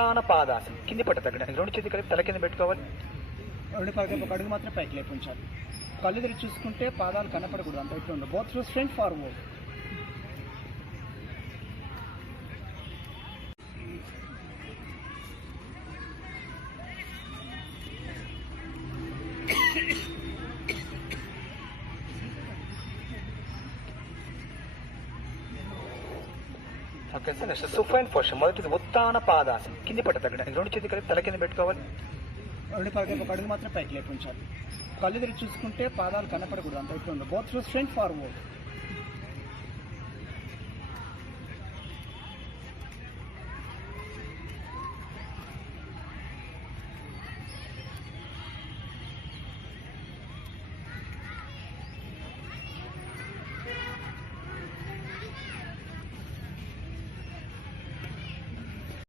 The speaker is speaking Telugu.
ఉత్తాన పాదాసనం. కింది పట్ట తగ్గడం. రెండు చేతి కలిపి తల కింద పెట్టుకోవాలి. రెండు పక్కన ఒక అడుగు మాత్రం పైకి లేపి ఉంచాలి. కళ్ళు తెరిచి చూసుకుంటే పాదాలు కనపడకూడదు, అంత ఇట్లా ఉండదు. Both straight forward. Okay sir, next supine position. మొదటిది ఉత్తాన పాదాసనం. కింది పట్ట తగ్గడం. రెండు చేతి కలిపి తల కింద పెట్టుకోవాలి. రెండు పక్కన ఒక అడుగు మాత్రం పైకి లేపి ఉంచాలి. కళ్ళు తెరిచి చూసుకుంటే పాదాలు కనపడకూడదు, అంత ఇట్లా ఉండదు. Both straight forward.